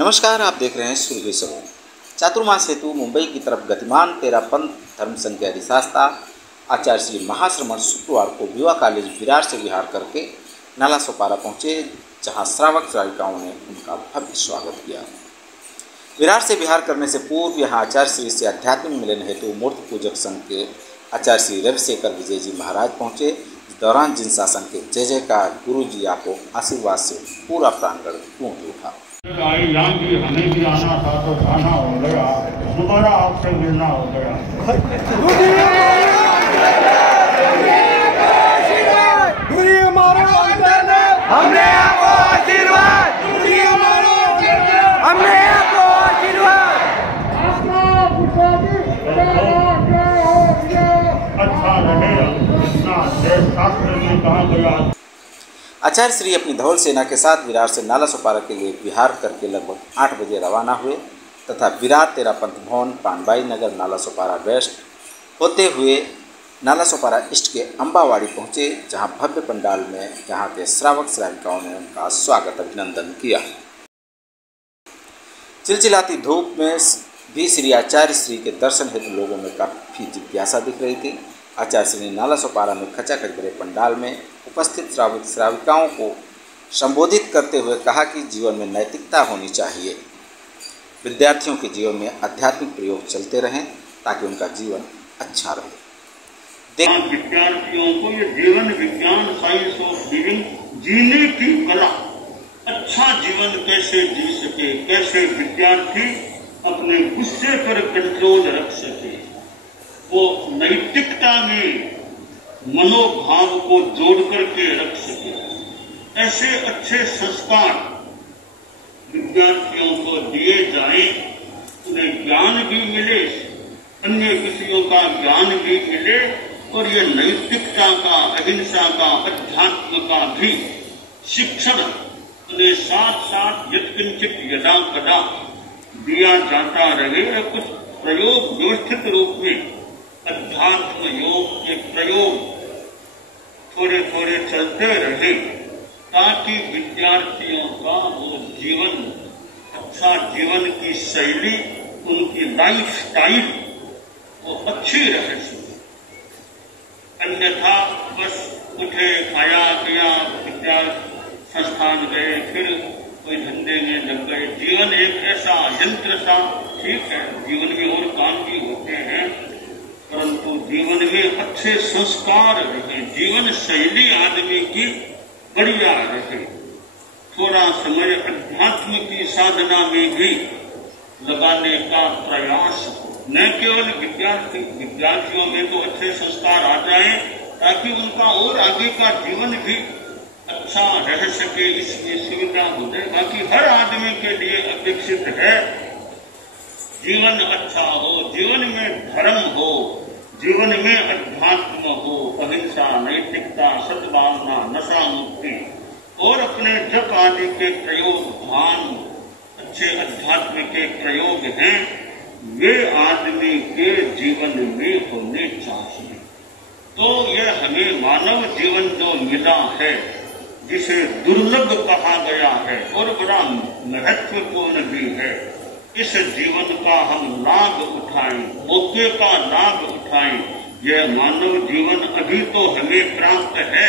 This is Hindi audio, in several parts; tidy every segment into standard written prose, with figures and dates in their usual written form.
नमस्कार, आप देख रहे हैं सूर्य सरोवर। चातुर्मास हेतु मुंबई की तरफ गतिमान तेरापंथ धर्म संघ के अधिशास्ता आचार्य श्री महाश्रमण शुक्रवार को विवाह कॉलेज विरार से विहार करके नाला सोपारा पहुँचे, जहाँ श्रावक श्राविकाओं ने उनका भव्य स्वागत किया। विरार से विहार करने से पूर्व यहाँ आचार्य श्री से आध्यात्मिक मिलन हेतु मूर्ति पूजक संघ के आचार्य श्री रविशेखर विजय जी महाराज पहुँचे। इस दौरान जिन शासन के जय जयकार गुरु जी आपको आशीर्वाद से पूरा प्रांगण गूंज उठा। यहाँ भी हमें भी आना था तो जाना हो गया, दोबारा आपसे मिलना हो गया। हमने आपको आशीर्वाद, हमने आपको आशीर्वाद। अच्छा रहे, इतना शास्त्र में कहा गया। आचार्य श्री अपनी धवल सेना के साथ विरार से नाला सोपारा के लिए विहार करके लगभग 8 बजे रवाना हुए तथा विरार तेरापंथ भवन, पानबाई नगर, नाला सोपारा वेस्ट होते हुए नाला सोपारा ईस्ट के अम्बावाड़ी पहुँचे, जहाँ भव्य पंडाल में यहाँ के श्रावक श्राविकाओं ने उनका स्वागत अभिनंदन किया। चिलचिलाती धूप में भी श्री आचार्य श्री के दर्शन हेतु लोगों में काफ़ी जिज्ञासा दिख रही थी। आचार्य श्री ने नाला सोपारा में खचाखच भरे पंडाल में उपस्थित श्रावक श्राविकाओं को संबोधित करते हुए कहा कि जीवन में नैतिकता होनी चाहिए। विद्यार्थियों के जीवन में आध्यात्मिक प्रयोग चलते रहें ताकि उनका जीवन अच्छा रहे। विद्यार्थियों को ये जीवन विज्ञान, साइंस ऑफ लिविंग, जीने की कला, अच्छा जीवन कैसे जी सके, कैसे विद्यार्थी अपने गुस्से पर कंट्रोल रख सके, वो नैतिकता में मनोभाव को जोड़ करके रख सके, ऐसे अच्छे संस्कार विद्यार्थियों को दिए जाएं, उन्हें ज्ञान भी मिले, अन्य विषयों का ज्ञान भी मिले और ये नैतिकता का, अहिंसा का, अध्यात्म का भी शिक्षण उन्हें साथ साथ यत्किंचित यदा कदा दिया जाता रहे। कुछ प्रयोग व्यवस्थित रूप में अध्यात्म योग के प्रयोग थोड़े थोड़े चलते रहे ताकि विद्यार्थियों का वो जीवन, अच्छा जीवन की शैली, उनकी लाइफ स्टाइल वो अच्छी रह सके। अन्यथा बस उठे, खाया पिया, विद्या संस्थान गए, फिर कोई धंधे में लग गए। जीवन एक ऐसा यंत्र सा, ठीक है जीवन में और काम भी होते हैं, परंतु जीवन में अच्छे संस्कार रहे, जीवन शैली आदमी की बढ़िया रहे। थोड़ा समय अध्यात्म की साधना में भी लगाने का प्रयास हो। न केवल विद्यार्थियों में तो अच्छे संस्कार आ जाएं ताकि उनका और आगे का जीवन भी अच्छा रह सके, इसमें सुविधा हो जाए। बाकी हर आदमी के लिए अपेक्षित है जीवन अच्छा हो, जीवन में धर्म हो, जीवन में अध्यात्म हो, अहिंसा, नैतिकता, सद्भावना, नशा मुक्ति और अपने जप आदि के प्रयोग, ध्यान, अच्छे अध्यात्म के प्रयोग हैं, वे आदमी के जीवन में होने चाहिए। तो यह हमें मानव जीवन जो मिला है, जिसे दुर्लभ कहा गया है और बड़ा महत्वपूर्ण भी है, इस जीवन का हम लाभ उठाएं, मौके का लाभ उठाएं। यह मानव जीवन अभी तो हमें प्राप्त है,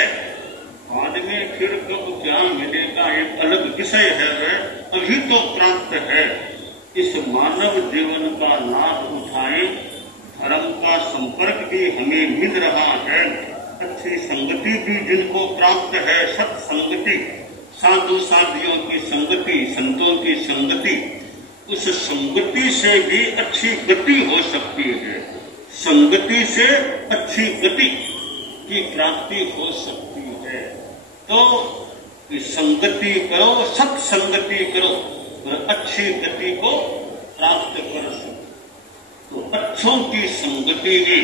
बाद में फिर कब क्या मिलेगा एक अलग विषय है, अभी तो प्राप्त है। इस मानव जीवन का लाभ उठाएं, धर्म का संपर्क भी हमें मिल रहा है, अच्छी संगति भी जिनको प्राप्त है, सत्संगति, साधु साधियों की संगति, संतों की संगति, उस संगति से भी अच्छी गति हो सकती है, संगति से अच्छी गति की प्राप्ति हो सकती है। तो संगति करो, सत्संगति करो और अच्छी गति को प्राप्त कर सको। तो अच्छों की संगति में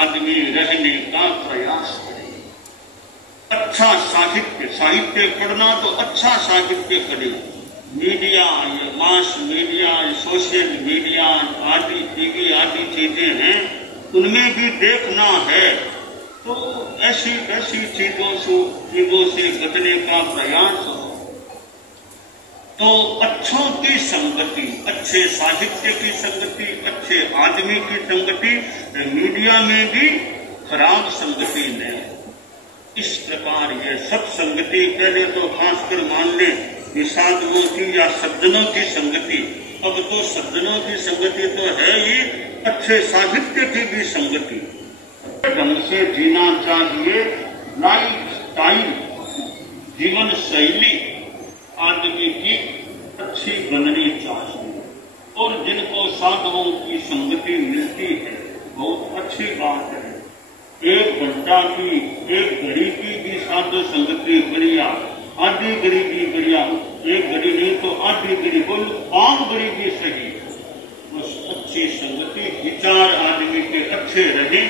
आदमी रहने का प्रयास करे। अच्छा साहित्य पढ़ना तो अच्छा साहित्य पढ़े। मीडिया, ये मास मीडिया, सोशल मीडिया आदि, टीवी आदि चीजें हैं, उनमें भी देखना है तो ऐसी वैसी चीजों से बचने का प्रयास हो। तो अच्छों की संगति, अच्छे साहित्य की संगति, अच्छे आदमी की संगति, मीडिया में भी खराब संगति नहीं। इस प्रकार ये सब संगति, पहले तो खासकर मान ले साधुओं की या सज्जनों की संगति, अब तो सज्जनों की संगति तो है ही, अच्छे साहित्य की भी संगति। ढंग से जीना चाहिए, लाइफ स्टाइल, जीवन शैली आदमी की अच्छी बननी चाहिए। और जिनको साधुओं की संगति मिलती है बहुत अच्छी बात है। 1 घंटा की, 1 घड़ी की भी साधु संगति बढ़िया, आधी घड़ी भी बढ़िया, 1 घड़ी नहीं तो आधी घड़ी, बोल 5 घड़ी भी सही। बस अच्छी संगति, विचार आदमी के अच्छे रहे,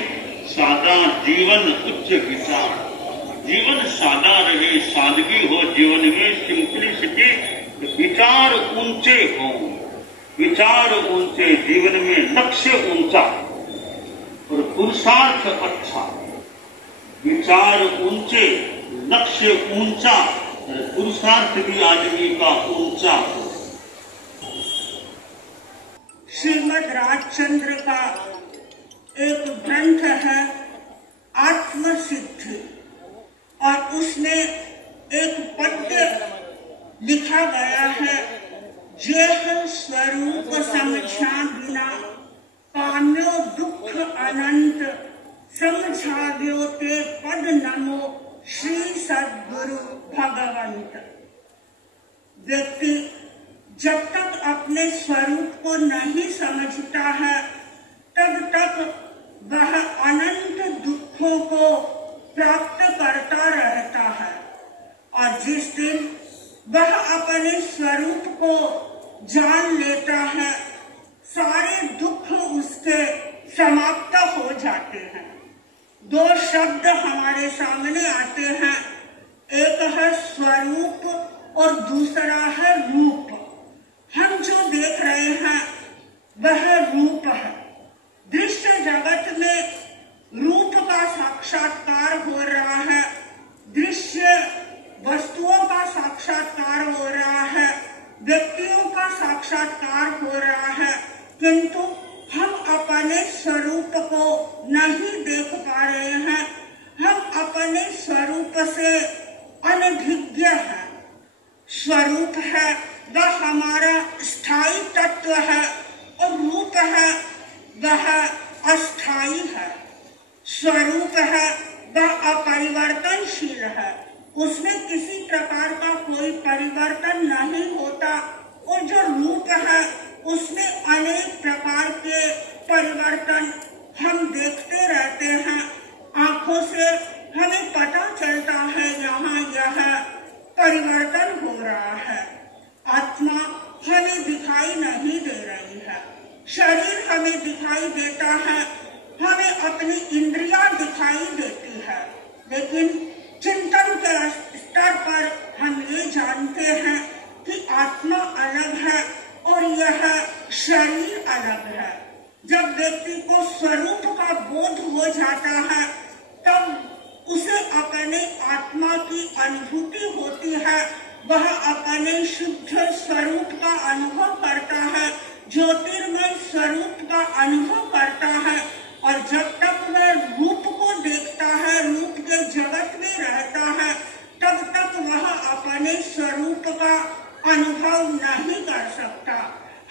सादा जीवन, उच्च विचार, जीवन सादा रहे, सादगी हो जीवन में, सिंपलिसिटी, विचार ऊंचे हो, विचार ऊंचे, जीवन में लक्ष्य ऊंचा और पुरुषार्थ अच्छा, विचार ऊंचे, लक्ष्य ऊंचा, पुरुषार्थ भी आदमी का ऊंचा हो। श्रीमद् राजचंद्र का एक ग्रंथ है आत्मसिद्धि, और उसमें एक पद्य लिखा गया है, जेह स्वरूप समझा बिना काम्यो दुख अनंत, समझाव्यो ते पद नमो श्री सद्गुरु भगवंत। व्यक्ति जब तक अपने स्वरूप को नहीं समझता है तब तक वह अनंत दुखों को प्राप्त करता रहता है, और जिस दिन वह अपने स्वरूप को जान लेता है सारे दुख उसके समाप्त हो जाते हैं। 2 शब्द हमारे सामने आते हैं, एक है स्वरूप और दूसरा है रूप। हम जो देख रहे हैं वह रूप है। दृश्य जगत में रूप का साक्षात्कार हो रहा है, दृश्य वस्तुओं का साक्षात्कार हो रहा है, व्यक्तियों का साक्षात्कार हो रहा है, किंतु हम अपने स्वरूप को नहीं देख पा रहे हैं। हम अपने स्वरूप से अनभिज्ञ हैं। स्वरूप है वह हमारा स्थायी तत्व है, और रूप है वह अस्थायी है। स्वरूप है वह अपरिवर्तनशील है, उसमें किसी प्रकार का कोई परिवर्तन नहीं होता। और जो रूप है उसमें अनेक प्रकार के परिवर्तन हम देखते रहते हैं। आंखों से हमें पता चलता है यहाँ यह परिवर्तन हो रहा है। आत्मा हमें दिखाई नहीं दे रही है, शरीर हमें दिखाई देता है, हमें अपनी इंद्रियां दिखाई देती है, लेकिन चिंतन के स्तर पर हम ये जानते हैं कि आत्मा अलग है और यह शरीर अलग है। जब व्यक्ति को स्वरूप का बोध हो जाता है तब उसे अपने आत्मा की अनुभूति होती है। वह अपने शुद्ध स्वरूप का अनुभव करता है, ज्योतिर्मय स्वरूप का अनुभव करता है। और जब तक वह रूप को देखता है, रूप के जगत में रहता है, तब तक वह अपने स्वरूप का अनुभव नहीं कर सकता।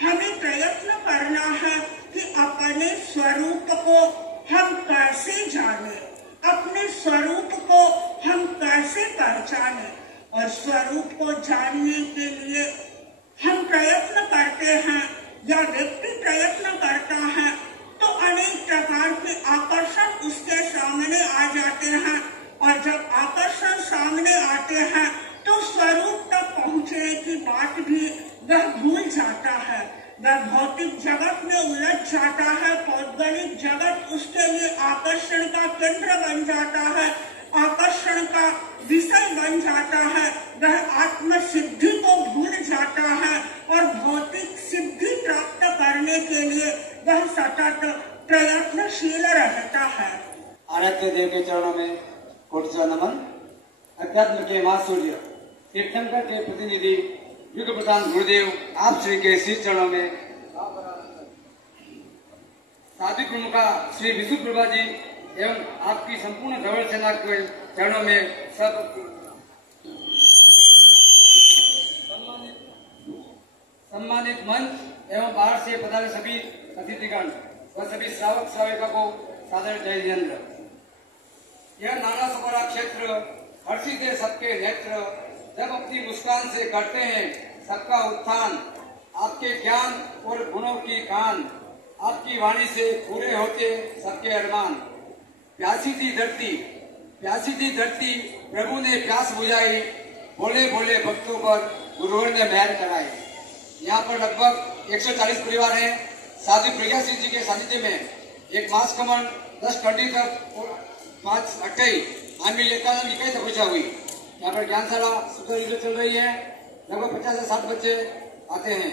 हमें प्रयत्न करना है कि अपने स्वरूप को हम कैसे जाने, अपने स्वरूप को हम कैसे पहचाने। और स्वरूप को जानने के लिए हम प्रयत्न करते हैं या व्यक्ति प्रयत्न करता है तो अनेक प्रकार के आकर्षण उसके सामने आ जाते हैं। और जब आकर्षण सामने आते हैं तो स्वरूप तक पहुँचने की बात भी वह भूल जाता है। वह भौतिक जगत में उलझ जाता है, भौगोलिक जगत उसके लिए आकर्षण का केंद्र बन जाता है, आकर्षण का विषय बन जाता है। वह आत्म सिद्धि को भूल जाता है और भौतिक सिद्धि प्राप्त करने के लिए वह सतत प्रयत्नशील रहता है। आराध्य देव के चरणों में कोटि नमन। अध्यात्म के महासूर्य तीर्थंकर के प्रतिनिधि युग प्रधान गुरुदेव आप श्री के शीश चरणों में, साधु प्रमुखा श्री विष्णु प्रभा जी एवं आपकी संपूर्ण धवल सेना के चरणों में सब सम्मानित मंच एवं बाहर से पधारे सभी अतिथिगण व सभी श्रावक श्राविका को सादर जय जिनेन्द्र। यह नाला सोपारा क्षेत्र हर्षित है सबके नेत्र, जब अपनी मुस्कान से करते हैं सबका उत्थान, आपके ज्ञान और गुणों की खान, आपकी वाणी से पूरे होते सबके अरमान। प्यासी थी धरती प्रभु ने प्यास बुझाई, बोले बोले भक्तों पर गुरुवर ने मेहर कराई। यहाँ पर लगभग 140 परिवार हैं। साधु प्रज्ञा सिंह जी के सानिध्य में एक मास कमन 10 कंडी तक और 5 अट्ठाई आमी लेकर इकाई तपस्या हुई। यहाँ पर ज्ञानशाला सुचारू चल रही है। लगभग 50 से 60 बच्चे आते हैं।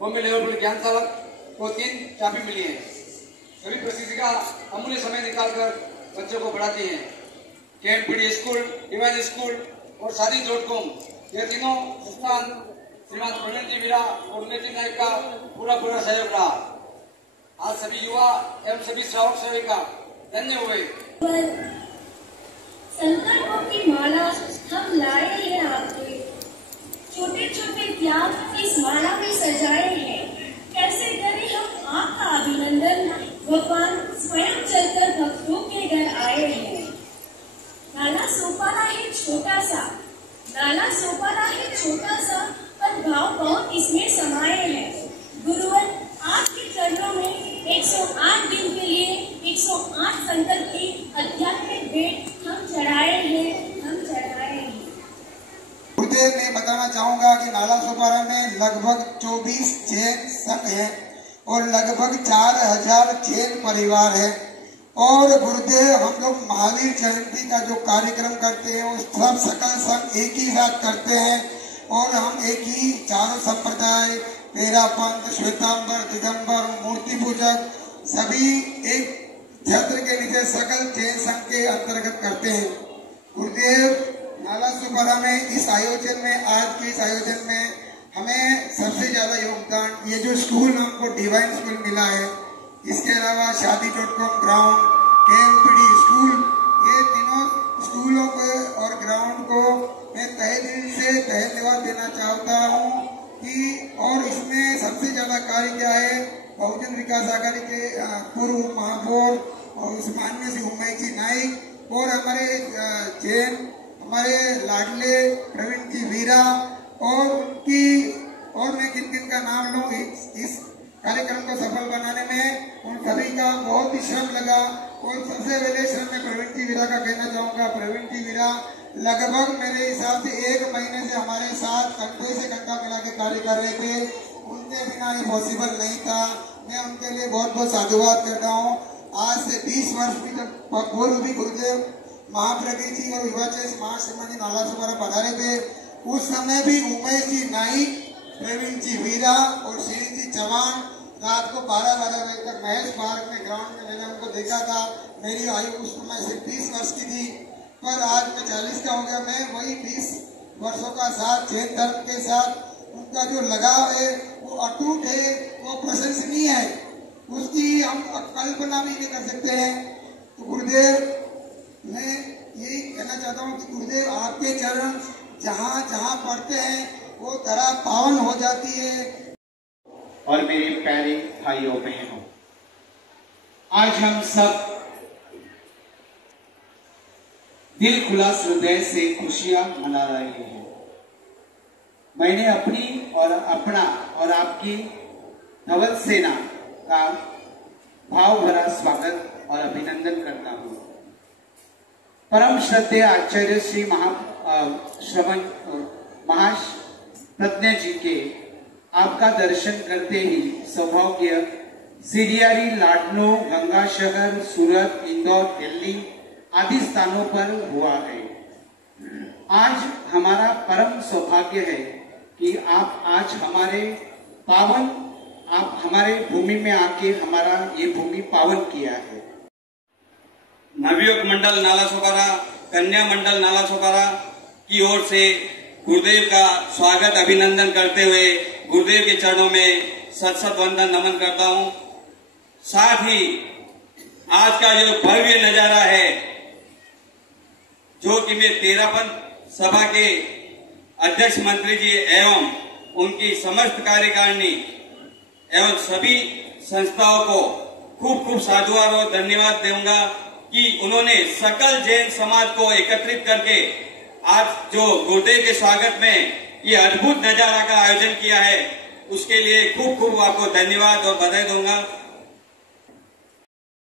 बॉम्बे लेवल पर ज्ञानशाला को 3 चाबी मिली है। सभी परिस्थिति का अमूल्य समय निकालकर बच्चों को पढ़ाती हैं। केएमपीडी स्कूल, डिवाइन स्कूल और शादी.com ये तीनों संस्थान श्रीमान प्रवीण जी वीरा और उन्नति नायक का पूरा सहयोग रहा। आज सभी युवा एवं सभी श्रावक सेविका धन्य हुए। संकल्पों की माला हम लाए हैं आपके, छोटे छोटे त्याग इस माला में सजाए हैं। कैसे करें हम आपका अभिनंदन, भगवान स्वयं चलकर भक्तों के घर आए हैं। नाला सोपारा है छोटा सा, नाला सोपारा है छोटा सा, पर भाव बहुत इसमें समाये हैं। गुरुवर आपके चरणों में 108 दिन के लिए 108 संकल्प की आध्यात्मिक भेंट हम चढ़ाए हैं। गुरुदेव मैं बताना चाहूंगा कि नाला सोपारा में लगभग 24 जैन संघ है और लगभग 4000 जैन परिवार है। और गुरुदेव हम लोग महावीर जयंती का जो कार्यक्रम करते हैं वो सब सकल संघ एक ही साथ करते हैं और हम एक ही चारों संप्रदाय, तेरा पंथ, श्वेतांबर, दिगंबर, मूर्ति पूजक सभी एक छत्र के नीचे सकल जैन संघ के अंतर्गत करते हैं। गुरुदेव नाला सोपारा में इस आयोजन में, आज के इस आयोजन में हमें सबसे ज्यादा योगदान ये जो स्कूल हमको डिवाइन स्कूल मिला है, इसके अलावा शादी.com ग्राउंड, केएमपीडी स्कूल, ये तीनों स्कूलों को और ग्राउंड को मैं तहे दिल से धन्यवाद देना चाहता हूँ कि और इसमें सबसे ज्यादा कार्य क्या है, बहुजन विकास आघाड़ी के पूर्व महापौर और उस माननीय श्री उमय जी नाइक और हमारे जैन हमारे लाडले प्रवीण जी वीरा और उनकी और मैं किन का नाम लूँ इस कार्यक्रम को सफल बनाने में उन सभी का बहुत ही श्रम लगा। और सबसे पहले श्रम में प्रवीण जी वीरा का कहना चाहूंगा। प्रवीण जी वीरा लगभग मेरे हिसाब से 1 महीने से हमारे साथ कंधे से कंधा मिला के कार्य कर रहे थे। उनके बिना ये पॉसिबल नहीं था। मैं उनके लिए बहुत बहुत साधुवाद करता हूँ। आज से 20 वर्ष भी जब पूर्व भी गुरुदेव महाप्रज्ञ जी और युवाचल महाश्रमण जी नाला सोपारा पधारे थे, उस समय भी उमेश जी नाइक, प्रवीण जी वीरा और श्री जी चौहान रात को 12-12 बजे तक महेश पार्क में ग्राउंड में मैंने उनको देखा था। मेरी आयु उस समय सिर्फ 20 वर्ष की थी, पर आज मैं 40 का हो गया। मैं वही 20 वर्षों का साथ जैन धर्म के साथ उनका जो लगाव है वो अटूट है, वो प्रशंसनीय है, उसकी हम कल्पना भी नहीं कर सकते हैं। तो गुरुदेव मैं यही कहना चाहता हूँ कि गुरुदेव आपके चरण जहाँ जहाँ पढ़ते हैं वो धरा पावन हो जाती है। और मेरे प्यारे भाइयों बहनों, आज हम सब दिल खुला हृदय से खुशियां मना रहे हैं। मैंने अपनी और अपना और आपकी धवल सेना का भाव भरा स्वागत और अभिनंदन करता हूँ। परम श्रद्धेय आचार्य श्री महाप्रज्ञ जी के आपका दर्शन करते ही सौभाग्य सिरियारी, लाडनो, गंगाशहर, सूरत, इंदौर, दिल्ली आदि स्थानों पर हुआ है। आज हमारा परम सौभाग्य है कि आप आज हमारे भूमि में आके हमारा ये भूमि पावन किया है। नवयुवक मंडल नाला सोपारा, कन्या मंडल नाला सोपारा की ओर से गुरुदेव का स्वागत अभिनंदन करते हुए गुरुदेव के चरणों में सत सत वंदन नमन करता हूं। साथ ही आज का जो भव्य नजारा है, जो कि मैं तेरापंथ सभा के अध्यक्ष मंत्री जी एवं उनकी समस्त कार्यकारिणी एवं सभी संस्थाओं को खूब खूब साधुवाद और धन्यवाद दूंगा कि उन्होंने सकल जैन समाज को एकत्रित करके आज जो गुरुदेव के स्वागत में ये अद्भुत नजारा का आयोजन किया है, उसके लिए खूब खूब आपको धन्यवाद और बधाई दूंगा।